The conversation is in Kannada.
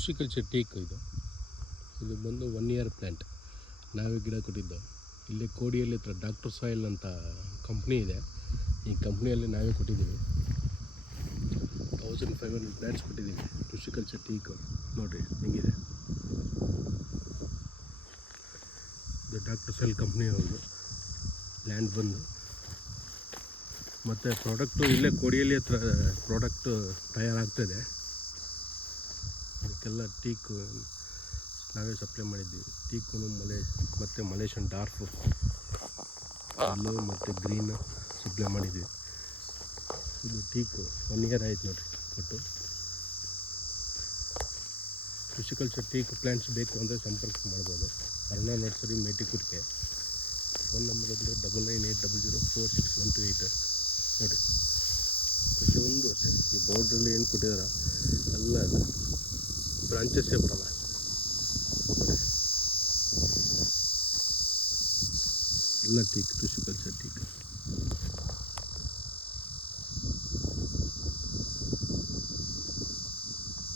ಕೃಷಿಕಲ್ಚರ್ ಟೀಕ್ ಇದು ಬಂದು 1 ಇಯರ್ ಪ್ಲ್ಯಾಂಟ್. ನಾವೇ ಗಿಡ ಕೊಟ್ಟಿದ್ದು. ಇಲ್ಲೇ ಕೋಡಿಯಲ್ಲಿ ಹತ್ರ ಡಾಕ್ಟರ್ ಸಾಯಿಲ್ ಅಂತ ಕಂಪ್ನಿ ಇದೆ. ಈ ಕಂಪ್ನಿಯಲ್ಲಿ ನಾವೇ ಕೊಟ್ಟಿದ್ದೀವಿ. 1500 ಪ್ಲ್ಯಾಂಟ್ಸ್ ಕೊಟ್ಟಿದ್ದೀವಿ. ಕೃಷಿಕಲ್ಚರ್ ಟೀಕ್ ನೋಡಿರಿ ಹೆಂಗಿದೆ. ಇದು ಡಾಕ್ಟರ್ ಸಾಯಿಲ್ ಕಂಪ್ನಿ ಅವ್ರದ್ದು ಲ್ಯಾಂಡ್ ಬಂದು. ಮತ್ತು ಪ್ರಾಡಕ್ಟು ಇಲ್ಲೇ ಕೋಡಿಯಲ್ಲಿ ಹತ್ರ ಪ್ರಾಡಕ್ಟು ತಯಾರಾಗ್ತದೆ. ಅದಕ್ಕೆಲ್ಲ ಟೀಕು ನಾವೇ ಸಪ್ಲೈ ಮಾಡಿದ್ದೀವಿ. ಟೀಕು ಮತ್ತು ಮಲೇಷಿಯನ್ ಡಾರ್ಫು ಎಲ್ಲೋ ಮತ್ತು ಗ್ರೀನ್ ಸಪ್ಲೈ ಮಾಡಿದ್ವಿ. ಇದು ಟೀಕು 1 ಇಯರ್ ಆಯ್ತು ನೋಡಿರಿ ಕೊಟ್ಟು. ಕೃಷಿಕಲ್ಚರ್ ಟೀಕ್ ಪ್ಲ್ಯಾಂಟ್ಸ್ ಬೇಕು ಅಂದರೆ ಸಂಪರ್ಕ ಮಾಡ್ಬೋದು. Aruna nursery Metikurke. Phone number ಅಂದರೆ 9980046128 ನೋಡಿ. ಪ್ರತಿಯೊಂದು ಅಷ್ಟೇ ಈ ಬೋರ್ಡ್ರಲ್ಲಿ ಏನು ಕೊಟ್ಟಿದಾರ ಎಲ್ಲ ಬ್ರಾಂಚಸ್ಸೇ ಬರಲ್ಲ. ಎಲ್ಲ ಟೀಕ್ ಕೃಷಿಕಲ್ಚರ್ ಟೀಕ್.